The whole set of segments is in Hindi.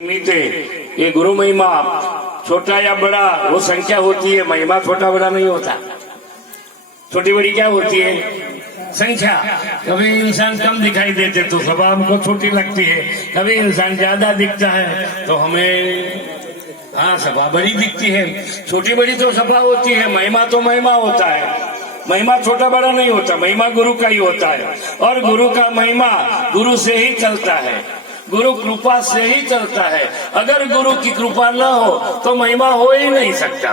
ये गुरु महिमा छोटा या बड़ा वो संख्या होती है, महिमा छोटा बड़ा नहीं होता। छोटी बड़ी क्या होती है? संख्या। कभी इंसान कम दिखाई देते तो सभा हमको छोटी लगती है, कभी इंसान ज्यादा दिखता है तो हमें सभा बड़ी दिखती है। छोटी बड़ी तो सभा होती है, महिमा तो महिमा होता है। महिमा छोटा बड़ा नहीं होता, महिमा गुरु का ही होता है। और गुरु का महिमा गुरु से ही चलता है, गुरु कृपा से ही चलता है। अगर गुरु की कृपा न हो तो महिमा हो ही नहीं सकता,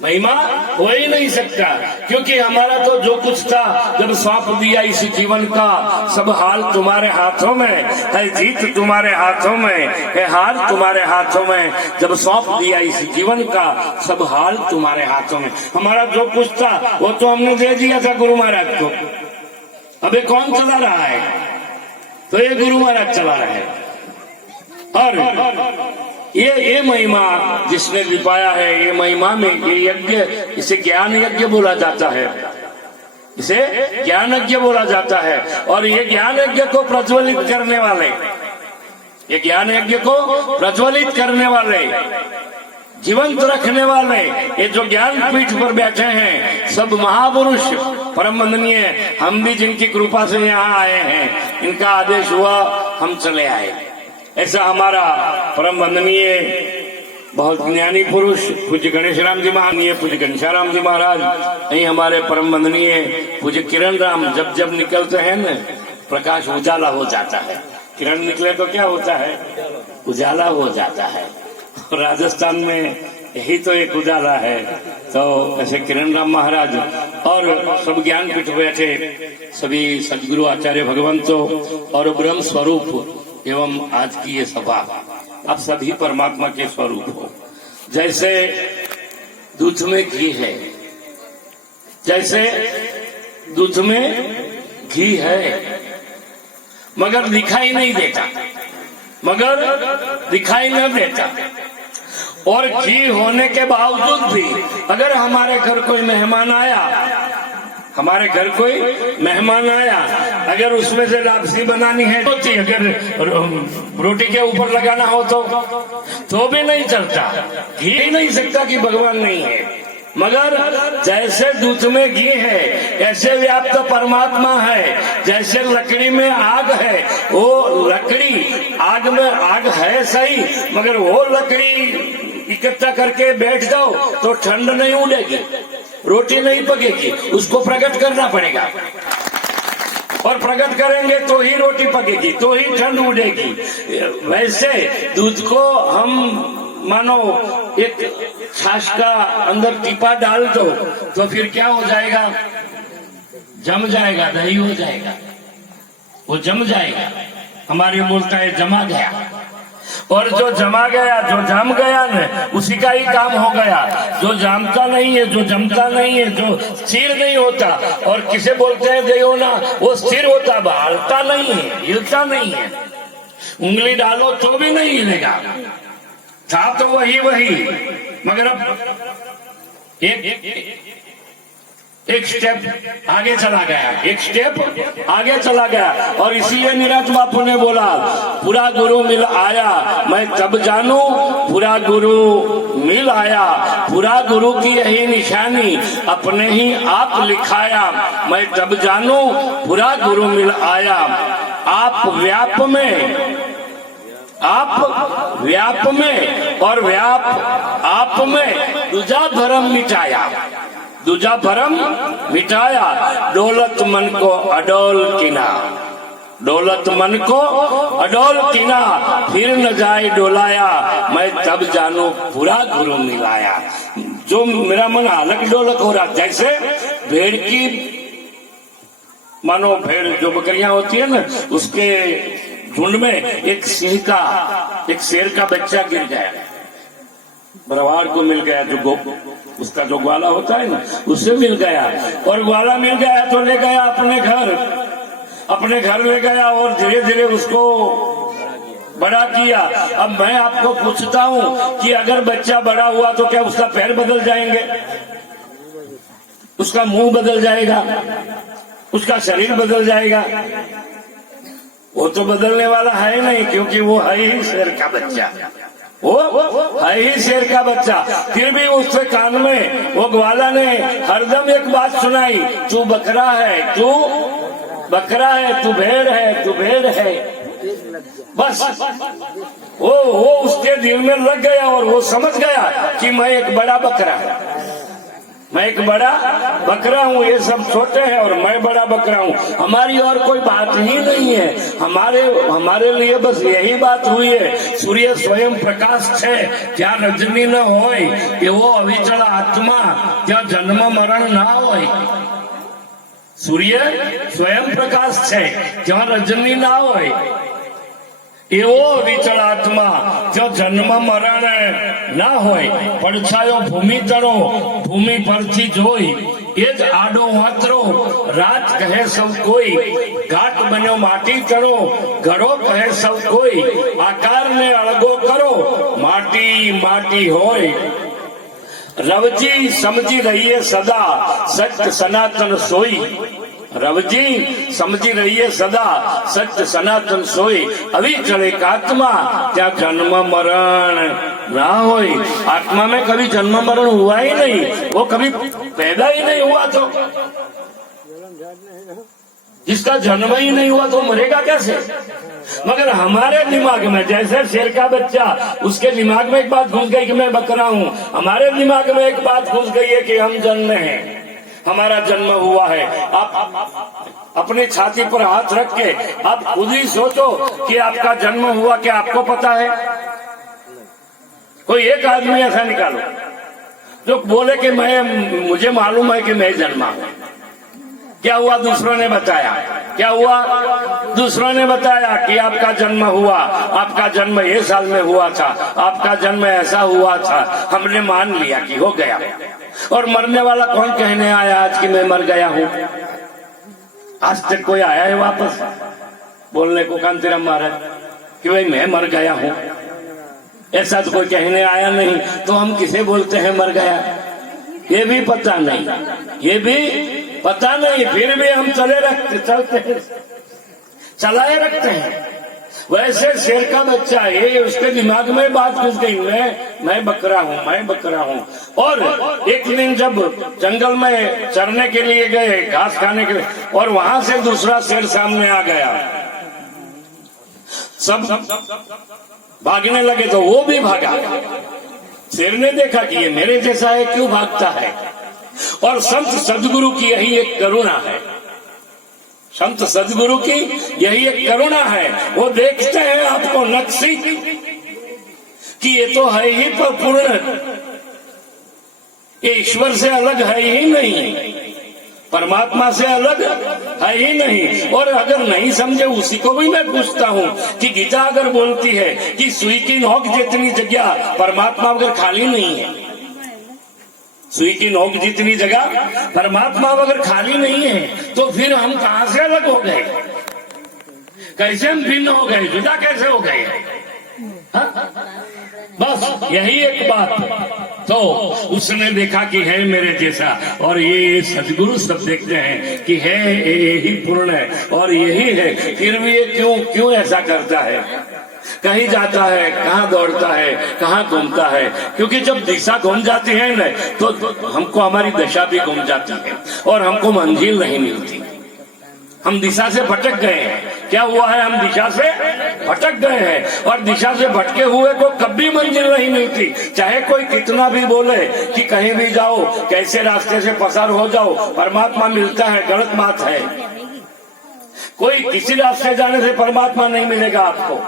महिमा हो ही नहीं सकता। क्योंकि हमारा तो जो कुछ था जब सौंप दिया इस जीवन का, सब हाल तुम्हारे हाथों में है, जीत तुम्हारे हाथों में है, हार तुम्हारे हाथों में। जब सौंप दिया इस जीवन का, सब हाल तुम्हारे हाथों में। हमारा जो कुछ था वो तो हमने दे दिया था गुरु महाराज को। अबे कौन चला रहा है? तो ये गुरु महाराज चला रहे हैं। और ये महिमा जिसने दिखाया है, ये महिमा में ये यज्ञ, इसे ज्ञान यज्ञ बोला जाता है, इसे ज्ञान यज्ञ बोला जाता है। और ये ज्ञान यज्ञ को प्रज्वलित करने वाले, ये ज्ञान यज्ञ को प्रज्वलित करने वाले, जीवंत रखने वाले, ये जो ज्ञान पीठ पर बैठे हैं सब महापुरुष परम वंदनीय, हम भी जिनकी कृपा से यहाँ आए हैं, इनका आदेश हुआ हम चले आए। ऐसा हमारा परम वंदनीय बहुत ज्ञानी पुरुष पूज्य गणेश राम जी महाराज, पूज्य घनश्याम जी महाराज, यही हमारे परम वंदनीय पूज्य किरण राम जब जब निकलते हैं न, प्रकाश उजाला हो जाता है। किरण निकले तो क्या होता है? उजाला हो जाता है। राजस्थान में यही तो एक उजाला है। तो ऐसे किरण राम महाराज और सब ज्ञान पीठ बैठे सभी सदगुरु आचार्य भगवंतों और ब्रह्म स्वरूप एवं आज की ये सभा, आप सभी परमात्मा के स्वरूप हो। जैसे दूध में घी है, जैसे दूध में घी है मगर दिखाई नहीं देता, मगर दिखाई न देता। और घी होने के बावजूद भी अगर हमारे घर कोई मेहमान आया, हमारे घर कोई मेहमान आया, अगर उसमें से लापसी बनानी है होती, अगर रोटी के ऊपर लगाना हो तो भी नहीं चलता, घी ही नहीं सकता कि भगवान नहीं है। मगर जैसे दूध में घी है ऐसे व्याप्त परमात्मा है। जैसे लकड़ी में आग है, वो लकड़ी आग में आग है सही, मगर वो लकड़ी इकट्ठा करके बैठ जाओ तो ठंड नहीं उड़ेगी, रोटी नहीं पकेगी, उसको प्रकट करना पड़ेगा। और प्रकट करेंगे तो ही रोटी पकेगी, तो ही ठंड उड़ेगी। वैसे दूध को हम मानो एक छाछ का अंदर टीपा डाल दो तो फिर क्या हो जाएगा? जम जाएगा, दही हो जाएगा, वो जम जाएगा। हमारी बोलता है जमा गया। और जो जमा गया, जो जम गया न, उसी का ही काम हो गया। जो जमता नहीं है, जो जमता नहीं है, जो स्थिर नहीं होता, और किसे बोलते हैं देयो ना, वो स्थिर होता, बहालता नहीं है, हिलता नहीं है। उंगली डालो तो भी नहीं हिलेगा, था तो वही मगर अब एक स्टेप आगे चला गया, एक स्टेप आगे चला गया। और इसीलिए नीरज बापू ने बोला, पूरा गुरु मिल आया मैं तब जानू, पूरा गुरु मिल आया, पूरा गुरु की यही निशानी अपने ही आप लिखाया, मैं तब जानू पूरा गुरु मिल आया। आप व्याप में और व्याप आप में दूजा भरम मिटाया, दूजा भरम मिटाया। दौलत मन को अडोल किना, दौलत मन को अडोल किना, फिर न जाए डोलाया, मैं तब जानू पूरा गुरु मिलाया। जो मेरा मन हालक डोलक हो रहा, जैसे भेड़ की, मानो भेड़ जो बकरियां होती है ना, उसके झुंड में एक सिंह का, एक शेर का बच्चा गिर गया, बरवार को मिल गया, जो उसका जो ग्वाला होता है ना, उससे मिल गया। और ग्वाला मिल गया तो ले गया अपने घर ले गया और धीरे धीरे उसको बड़ा किया। अब मैं आपको पूछता हूँ कि अगर बच्चा बड़ा हुआ तो क्या उसका पैर बदल जाएंगे, उसका मुंह बदल जाएगा, उसका शरीर बदल जाएगा? वो तो बदलने वाला है नहीं, क्योंकि वो है ही शेर का बच्चा, वो है ही शेर का बच्चा। फिर भी उसके कान में वो ग्वाला ने हरदम एक बात सुनाई, तू बकरा है, तू बकरा है, तू भेड़ है, तू भेड़ है। बस वो उसके दिल में लग गया और वो समझ गया कि मैं एक बड़ा बकरा हूँ, मैं एक बड़ा बकरा हूँ, ये सब छोटे हैं और मैं बड़ा बकरा हूँ। हमारी और कोई बात ही नहीं है, हमारे लिए बस यही बात हुई है, सूर्य स्वयं प्रकाश है, क्या रजनी न होय, एवो अविचल आत्मा, क्या जन्म मरण ना होय। सूर्य स्वयं प्रकाश है, क्या रजनी ना होय, एवो विचल आत्मा, जो जन्म मरण ना होय। પડછાયો ભૂમિ તળો, ભૂમિ પરથી જોઈ, એ જ આડો વાતરો, રાત કહે સૌ કોઈ, ઘાટ બન્યો માટી તળો, ઘડો કહે સૌ કોઈ, આકારને અળગો કરો, માટી માટી હોય। રવજી સમજી રહીએ સદા, સત્ય સનાતન સોઈ। रवजी समझी रहिए सदा, सत्य सनातन सोई। अविचल एक आत्मा, क्या जन्म मरण ना होई। आत्मा में कभी जन्म मरण हुआ ही नहीं, वो कभी पैदा ही नहीं हुआ, तो जिसका जन्म ही नहीं हुआ तो मरेगा कैसे। मगर हमारे दिमाग में, जैसे शेर का बच्चा, उसके दिमाग में एक बात घुस गई कि मैं बकरा हूँ, हमारे दिमाग में एक बात घुस गई है कि हम जन्मे हैं, हमारा जन्म हुआ है। आप अपनी छाती पर हाथ रख के आप खुद ही सोचो कि आपका जन्म हुआ, क्या आपको पता है। कोई एक आदमी ऐसा निकालो जो बोले कि मुझे मालूम है कि मैं जन्मा हूं। क्या हुआ, दूसरों ने बताया। क्या हुआ, दूसरों ने बताया कि आपका जन्म हुआ, आपका जन्म ये साल में हुआ था, आपका जन्म ऐसा हुआ था। हमने मान लिया कि हो गया। और मरने वाला कौन कहने आया आज कि मैं मर गया हूँ। आज तक कोई आया है वापस बोलने को कांतिराम महाराज कि भाई मैं मर गया हूँ, ऐसा तो कोई कहने आया नहीं। तो हम किसे बोलते हैं मर गया, ये भी पता नहीं, ये भी पता नहीं, फिर भी हम चलते हैं, चलाए रखते हैं। वैसे शेर का बच्चा है, उसके दिमाग में बात घुस गई, मैं बकरा हूँ, मैं बकरा हूँ। और एक दिन जब जंगल में चरने के लिए गए, घास खाने के लिए, और वहां से दूसरा शेर सामने आ गया, सब भागने लगे तो वो भी भागा। शेर ने देखा कि ये मेरे जैसा है, क्यों भागता है। और संत सदगुरु की यही एक करुणा है, संत सदगुरु की यही एक करुणा है। वो देखते हैं आपको नक्शी कि ये तो है ही पर पूर्ण, ये ईश्वर से अलग है ही नहीं, परमात्मा से अलग है ही नहीं। और अगर नहीं समझे, उसी को भी मैं पूछता हूँ कि गीता अगर बोलती है कि सुई की नोक जितनी जगह परमात्मा अगर खाली नहीं है, सुई की नोक जितनी जगह परमात्मा अगर खाली नहीं है, तो फिर हम कहां से अलग हो गए, कैसे हम भिन्न हो गए, जुदा कैसे हो गए। बस यही एक बात। तो उसने देखा कि है मेरे जैसा, और ये सदगुरु सब देखते हैं कि है यही पूर्ण है और यही है, फिर भी ये क्यों ऐसा करता है, कहीं जाता है, कहाँ दौड़ता है, कहाँ घूमता है। क्योंकि जब दिशा घूम जाती है ना, तो हमको हमारी दशा भी घूम जाती है और हमको मंजिल नहीं मिलती। हम दिशा से भटक गए हैं। क्या हुआ है, हम दिशा से भटक गए हैं, और दिशा से भटके हुए को कभी मंजिल नहीं मिलती। चाहे कोई कितना भी बोले कि कहीं भी जाओ, कैसे रास्ते से पसार हो जाओ, परमात्मा मिलता है, गलत बात है। कोई किसी रास्ते जाने से परमात्मा नहीं मिलेगा आपको।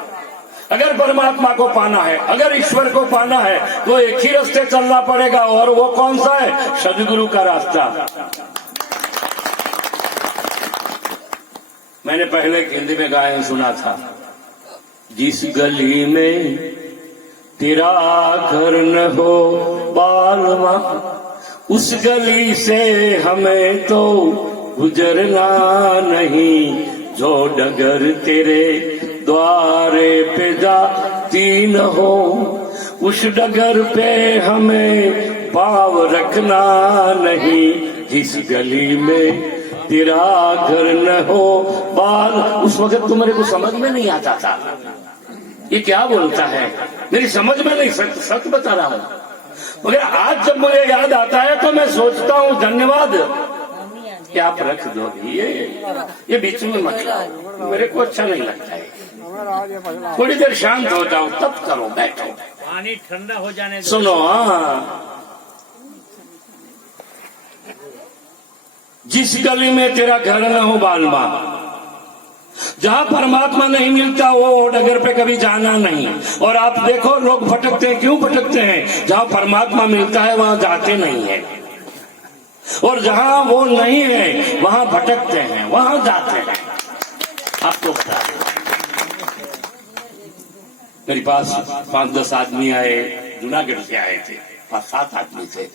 अगर परमात्मा को पाना है, अगर ईश्वर को पाना है, तो एक ही रास्ते चलना पड़ेगा, और वो कौन सा है, सदगुरु का रास्ता। मैंने पहले हिंदी में गायन सुना था, जिस गली में तेरा घर न हो बालमा, उस गली से हमें तो गुजरना नहीं। जो डगर तेरे द्वारे पे जाती न हो, उस डगर पे हमें पाँव रखना नहीं। जिस गली में तेरा घर न हो बाल। उस वक्त तो मेरे को समझ में नहीं आता था ये क्या बोलता है, मेरी समझ में नहीं, सच बता रहा हूँ। मगर आज जब मुझे याद आता है तो मैं सोचता हूँ धन्यवाद कि आप रख दो ये बीच में मत लाओ, मेरे को अच्छा नहीं लगता है। थोड़ी देर शांत हो जाओ तब करो, बैठो, पानी ठंडा हो जाने दो। सुनो। जिस गली में तेरा घर न हो बालमा, जहां परमात्मा नहीं मिलता वो डगर पे कभी जाना नहीं। और आप देखो लोग भटकते हैं, क्यों भटकते हैं? जहां परमात्मा मिलता है वहां जाते नहीं है, और जहां वो नहीं है वहां भटकते हैं, वहां जाते हैं। आपको बता दें, मेरे पास 5-10 आदमी आए, जूनागढ़ से आए थे, 5-7 आदमी थे।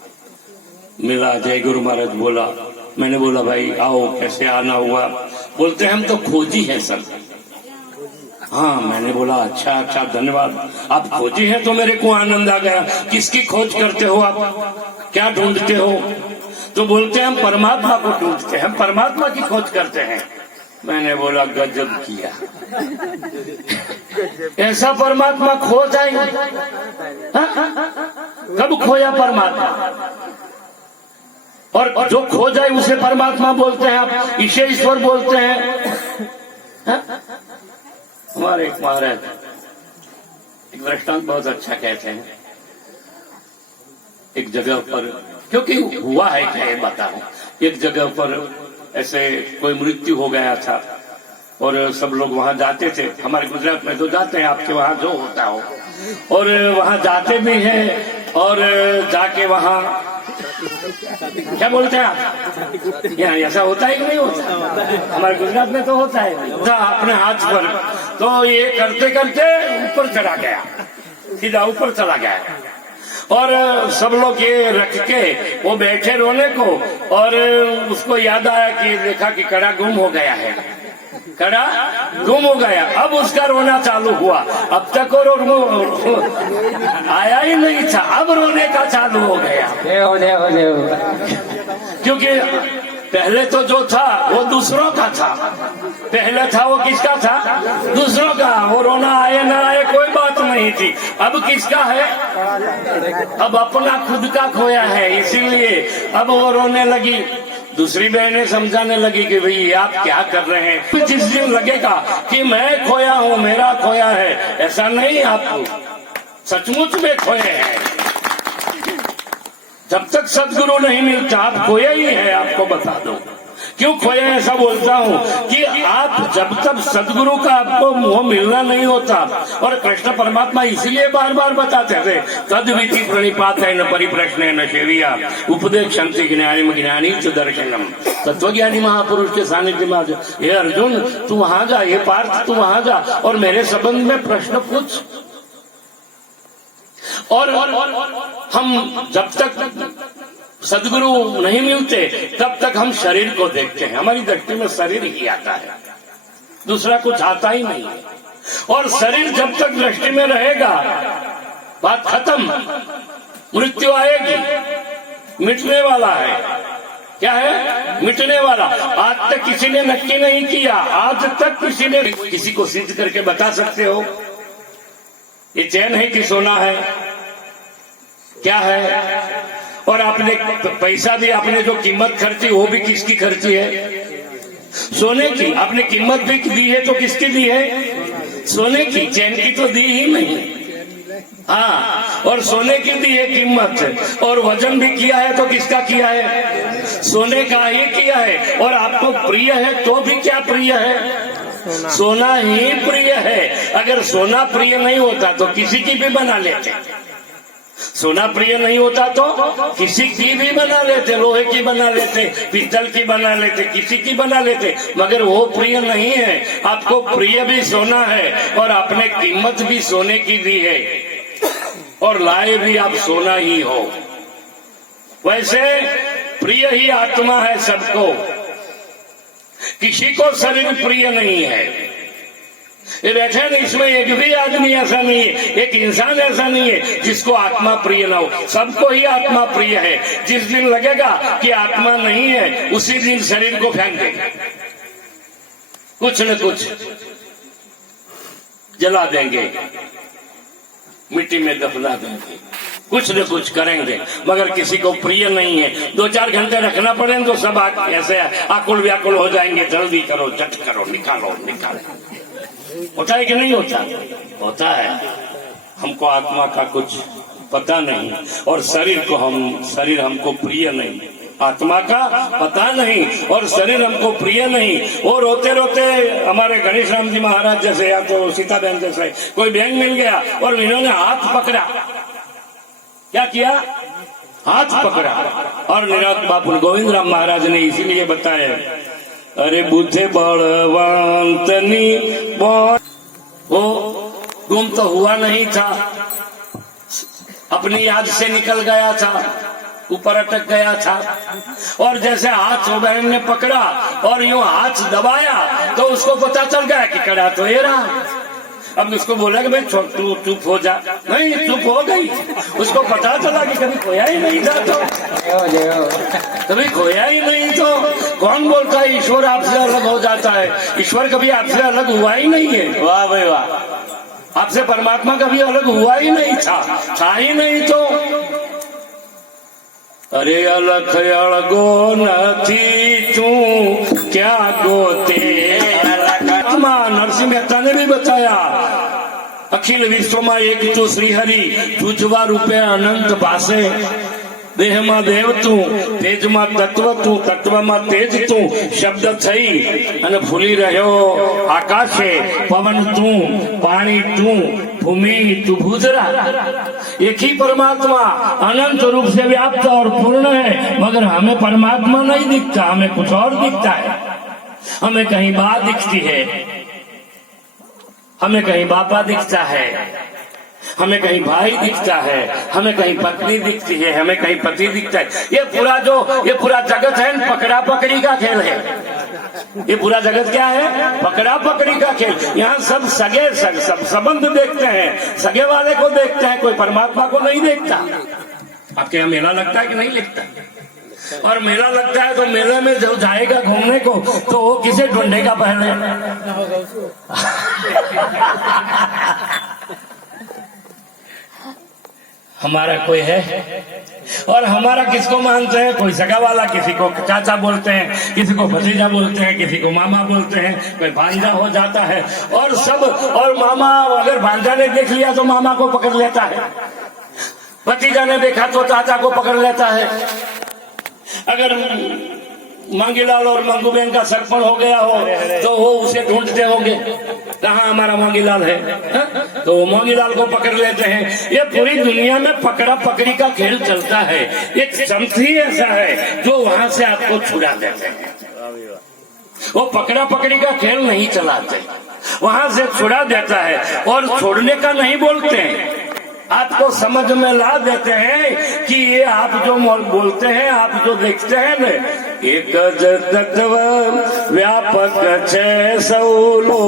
मिला, जय गुरु महाराज बोला। मैंने बोला भाई आओ, कैसे आना हुआ? बोलते हम तो खोजी है सर। हाँ, मैंने बोला अच्छा अच्छा धन्यवाद, आप खोजी हैं तो मेरे को आनंद आ गया। किसकी खोज करते हो आप, क्या ढूंढते हो? तो बोलते हैं हम परमात्मा को ढूंढते हैं, हम परमात्मा की खोज करते हैं। मैंने बोला गजब किया, ऐसा परमात्मा खो जाएंगे? कब खोया परमात्मा? और जो खो जाए उसे परमात्मा बोलते हैं आप, इसे ईश्वर बोलते हैं। हमारे एक महाराज एक दृष्टांत बहुत अच्छा कहते हैं। एक जगह पर, क्योंकि हुआ है क्या ये बताऊं, एक जगह पर ऐसे कोई मृत्यु हो गया था और सब लोग वहां जाते थे। हमारे गुजरात में तो जाते हैं, आपके वहां जो होता हो, और वहां जाते भी हैं। और जाके वहां क्या बोलते हैं आप, यहाँ ऐसा होता है कि नहीं होता? हमारे गुजरात में तो होता है। अपने हाथ पर तो ये करते करते ऊपर चढ़ा गया, सीधा ऊपर चला गया, और सब लोग ये रख के वो बैठे रोने को, और उसको याद आया कि देखा कि कड़ा गुम हो गया है, कड़ा गुम हो गया। अब उसका रोना चालू हुआ। अब तक और आया ही नहीं था, अब रोने का चालू हो गया। क्योंकि पहले तो जो था वो दूसरों का था, पहले था वो किसका था? दूसरों का। वो रोना आए ना आए कोई बात नहीं थी। अब किसका है? अब अपना खुद का खोया है, इसीलिए अब वो रोने लगी। दूसरी बहनें समझाने लगी कि भाई आप क्या कर रहे हैं? जिस दिन लगेगा कि मैं खोया हूँ, मेरा खोया है, ऐसा नहीं, आप सचमुच में खोए हैं। जब तक सदगुरु नहीं मिलता आप खोया ही है। आपको बता दो क्यों खोया, ऐसा बोलता हूँ कि आप जब तक सदगुरु का आपको वो मिलना नहीं होता। और कृष्ण परमात्मा इसीलिए बार बार बताते थे, तद विधि प्रणिपात है न परिप्रश्न न सेविया उपदेक्षन्ति ज्ञानिम ज्ञानी च दर्शनम। तत्वज्ञानी महापुरुष के सानिध्य में ये अर्जुन तू वहां जा, ये पार्थ तू वहां जा और मेरे संबंध में प्रश्न पूछ। और हम जब तक सदगुरु नहीं मिलते तब तक हम शरीर को देखते हैं, हमारी दृष्टि में शरीर ही आता है, दूसरा कुछ आता ही नहीं है। और शरीर जब तक दृष्टि में रहेगा बात खत्म, मृत्यु आएगी, मिटने वाला है। क्या है? मिटने वाला। आज तक किसी ने नक्की नहीं किया, आज तक किसी ने किसी को सिद्ध करके बता सकते हो ये चैन है कि सोना है, क्या है? और आपने पैसा भी, आपने जो कीमत खर्ची वो भी किसकी खर्ची है? सोने की। आपने कीमत भी दी है तो किसकी दी है? सोने की। चैन की तो दी ही नहीं। हाँ, और सोने की दी है कीमत, और वजन भी किया है तो किसका किया है? सोने का ही किया है। और आपको प्रिय है तो भी क्या प्रिय है? सोना ही प्रिय है। अगर सोना प्रिय नहीं होता तो किसी की भी बना लेते, सोना प्रिय नहीं होता तो किसी की भी बना लेते, लोहे की बना लेते, पीतल की बना लेते, किसी की बना लेते, मगर वो प्रिय नहीं है। आपको प्रिय भी सोना है और आपने कीमत भी सोने की दी है, और लाए भी आप सोना ही हो। वैसे प्रिय ही आत्मा है सबको, किसी को शरीर प्रिय नहीं है। ये बैठे नहीं, इसमें एक भी आदमी ऐसा नहीं है, एक इंसान ऐसा नहीं है जिसको आत्मा प्रिय ना हो। सबको ही आत्मा प्रिय है। जिस दिन लगेगा कि आत्मा नहीं है, उसी दिन शरीर को फेंक देंगे, कुछ न कुछ जला देंगे, मिट्टी में दफना देंगे, कुछ न कुछ करेंगे, मगर किसी को प्रिय नहीं है। 2-4 घंटे रखना पड़े तो सब ऐसे आकुल व्याकुल हो जाएंगे, जल्दी करो, झट करो, निकालो निकालो। होता है कि नहीं होता? होता है। हमको आत्मा का कुछ पता नहीं, और शरीर हमको प्रिय नहीं, आत्मा का पता नहीं और शरीर हमको प्रिय नहीं। वो रोते रोते हमारे गणेश राम जी महाराज जैसे या तो सीता बहन जैसे कोई बहन मिल गया और इन्होंने हाथ पकड़ा, क्या किया? हाथ पकड़ा। और निरात बापू गोविंद राम महाराज ने इसीलिए बताया, अरे बुद्धे बलवंतनी वो गुम तो हुआ नहीं था, अपनी याद से निकल गया था, ऊपर अटक गया था। और जैसे हाथ वो बहन ने पकड़ा और यूं हाथ दबाया तो उसको पता चल गया कि कड़ा तो ये रहा। अब उसको बोला कि भाई तू चुप हो जा, नहीं चुप हो गई। उसको पता चला कि कभी खोया ही नहीं था, तो कभी खोया ही नहीं। तो कौन बोलता है ईश्वर आपसे अलग हो जाता है? ईश्वर कभी आपसे अलग हुआ ही नहीं है। वाह भाई वाह, आपसे परमात्मा कभी अलग हुआ ही नहीं था ही नहीं। तो अरे अलख अड़गो नथी तू क्या गोते। नरसिंह मेहता ने भी बताया, अखिल विश्व में एक तो श्रीहरि तुझवा रूपे अनंत भाषे। देह में देव तू, तेज में तत्व तू, तत्व में तेज तू, शब्द थई अने भूली रह्यो आकाशे। पवन तू, पानी तू, भूमि तू भूजरा। एक ही परमात्मा अनंत रूप से व्याप्त और पूर्ण है, मगर हमें परमात्मा नहीं दिखता, हमें कुछ और दिखता है। हमें कहीं बात दिखती है, हमें कहीं बापा दिखता है, हमें कहीं भाई दिखता है, हमें कहीं पत्नी दिखती है, हमें कहीं पति दिखता है। ये पूरा जगत है पकड़ा पकड़ी का खेल है। ये पूरा जगत क्या है? पकड़ा पकड़ी का खेल। यहाँ सब सब संबंध देखते हैं, सगे वाले को देखते हैं, कोई परमात्मा को नहीं देखता। आपके यहाँ मेला लगता है कि नहीं लगता? और मेला लगता है तो मेले में जब जाएगा घूमने को तो वो किसे ढूंढेगा पहले? हमारा कोई है? और हमारा किसको मानते हैं? कोई सगा वाला, किसी को चाचा बोलते हैं, किसी को भतीजा बोलते हैं, किसी को मामा बोलते हैं, कोई भांजा हो जाता है। और सब, और मामा अगर भांजा ने देख लिया तो मामा को पकड़ लेता है, भतीजा ने देखा तो चाचा को पकड़ लेता है। अगर मांगीलाल और मंगूबेन का सरपण हो गया हो तो वो उसे ढूंढते होंगे, कहाँ हमारा मांगीलाल है, तो वो मांगीलाल को पकड़ लेते हैं। ये पूरी दुनिया में पकड़ा पकड़ी का खेल चलता है। एक संत ही ऐसा है जो वहां से आपको छुड़ा देते हैं। वो पकड़ा पकड़ी का खेल नहीं चलाते, वहां से छुड़ा देता है। और छोड़ने का नहीं बोलते हैं, आपको समझ में ला देते हैं कि ये आप जो बोलते हैं, आप जो देखते हैं न, एक तत्व व्यापक छे सौ लो।